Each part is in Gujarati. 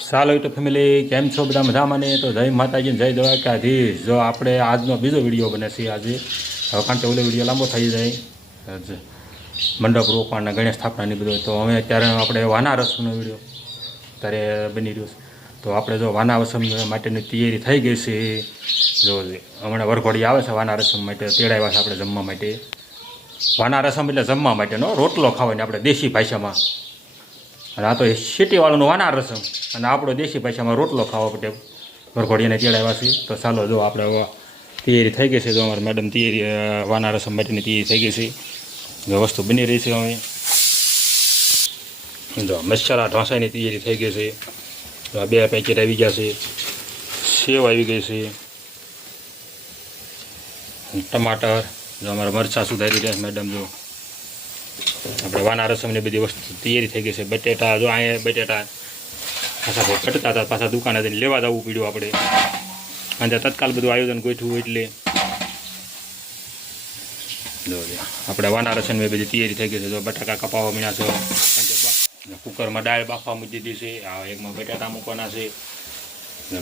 ચાલો યુટ્યુબ ફેમિલી કેમ છો બધા મજામાં ને? તો જય માતાજી જય દ્વારકાધીશ. જો આપણે આજનો બીજો વિડીયો બને છે આજે, હવે કારણ કે ઓલો વિડીયો લાંબો થઈ જાય મંડપ રોપવાના ગણેશ સ્થાપનાની બધું. તો હવે અત્યારે આપણે વાના રસમનો વિડીયો અત્યારે બની રહ્યો છે. તો આપણે જો વાના રસમ માટેની તૈયારી થઈ ગઈ છે. જો હમણાં વરઘોડી આવે છે વાના રસમ માટે, તેડાવ્યા છે આપણે જમવા માટે. વાના રસમ એટલે જમવા માટેનો રોટલો ખાવાની આપણે દેશી ભાષામાં, અને આ તો સિટીવાળાનું વાના રસમ, અને આપણો દેશી ભાષામાં રોટલો ખાવા માટે વરઘોડીને તેડાવ્યા છે. તો ચાલો જો આપણે તૈયારી થઈ ગઈ છે. જો અમારી મેડમ તૈયારી વાના રસમ માટેની તૈયારી થઈ ગઈ છે. જો વસ્તુ બની રહી છે. હવે જો મસાલા ઢોસાની તૈયારી થઈ ગઈ છે. તો 2 પેકેટ આવી ગયા છે. સેવ આવી ગઈ છે, ટમાટર, જો અમારા મરચાં સુધારી રહ્યા મેડમ. જો આપણે વાના રસમની બધી વસ્તુ તૈયારી થઈ ગઈ છે. બટેટા જો અહીંયા બટેટા પાછા ઘટતા હતા, પાછા દુકાને જઈને લેવા જવું પડ્યું આપણે, અને તત્કાલ બધું આયોજન ગોઠવું એટલે જો આપણે વાના રસમની બધી તૈયારી થઈ ગઈ છે. જો બટાકા કપાવવા મીણા છે, કુકરમાં દાળ બાફવા મૂકી દીધી છે. આ એકમાં બટાટા મૂકવાના છે,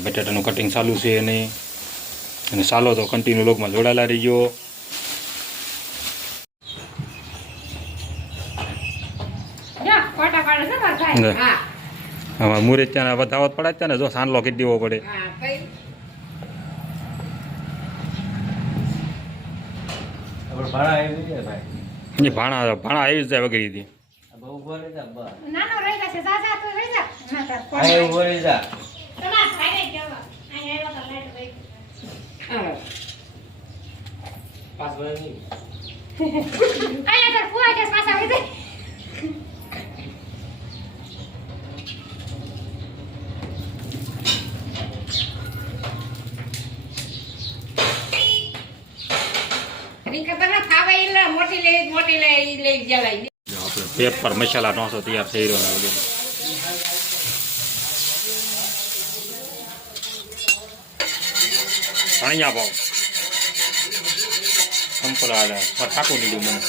બટાટાનું કટિંગ ચાલુ છે. અને ચાલો તો કન્ટિન્યુ લોકમાં જોડાયેલા રહીજો. આમાં મુરત ત્યાં વધાવત પડે ત્યાં ને જો સાંડલો કીધી દેવો પડે. ભાણા આવી જાય વગેરે હતી. પેપર મસાલા ઢોસો તૈયાર થઈ રહ્યો ને પાણીયા ભાવ સંપલા ઠાકુર લીધું મને.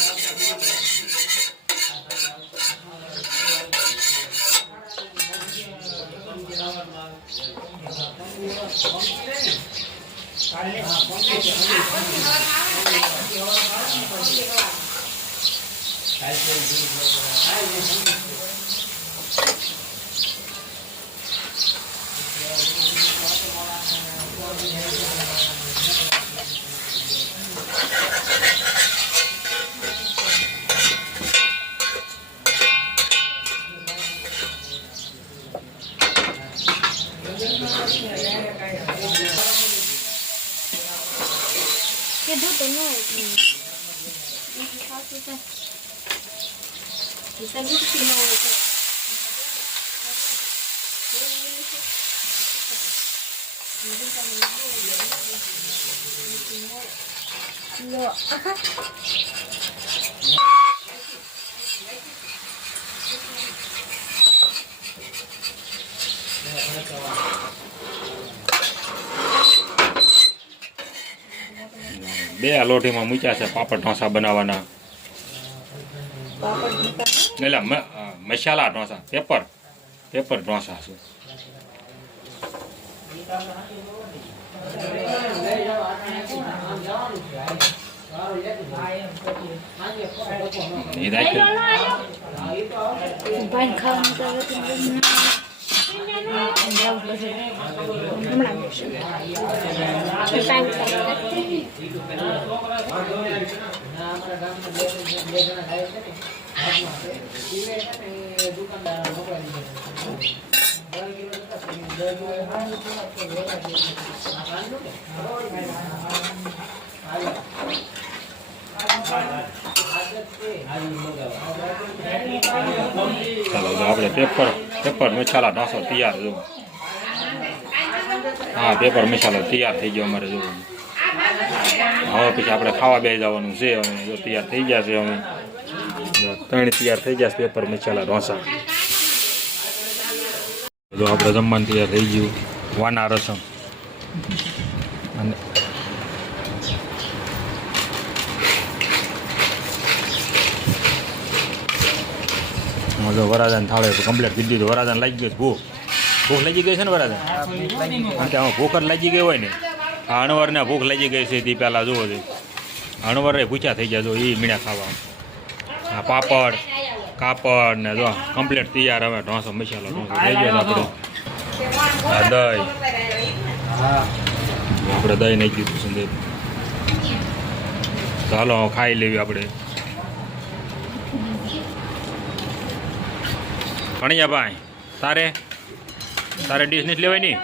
બે લોટીમાં મૂક્યા છે પાપડ ઢોસા બનાવવાના, એટલે મસાલા ઢોસા, પેપર ઢોસા છે. ચાલો આપણે પેપર મસાલા ઢોસો તૈયાર. જો હા, પેપર મસાલો તૈયાર થઈ ગયો અમારે. જો હવે પછી આપણે ખાવા બે જવાનું છે. હવે જો તૈયાર થઈ ગયા છે. હવે 3 તૈયાર થઈ ગયા છે પેપર મસાલા ઢોસા. જો આપણે જમવાનું તૈયાર થઈ ગયું વાના રસમ. અને જો વરાજાને થાળે કમ્પ્લીટ કીધી દીધું. વરાજાને લાગી ગયો ભૂખ. ભૂખ લાગી ગઈ છે ને બરાબર કારણ કે આમાં ભૂખ જ લાગી ગઈ હોય ને આ અણવરને ભૂખ લાગી ગઈ છે તે પહેલાં જુઓ છે અણવરે ભૂખ્યા થઈ ગયા જો એ મીણા ખાવા આ પાપડ કાપડ ને જો કમ્પ્લીટ તૈયાર હવે ઢોસો મસાલો ઢોસો થઈ ગયો આપણે આ દહીં આપણે દહીં નાખી દીધું સંદીપ તો હાલો ખાઈ લેવી આપણે ભણ્યા ભાઈ તારે ડીશ નથી લેવાય નહીં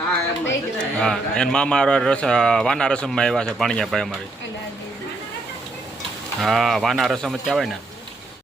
હા એને મામા વાના રસમમાં આવ્યા છે ભણ્યા ભાઈ અમારે હા વાના રસમ જ કહેવાય ને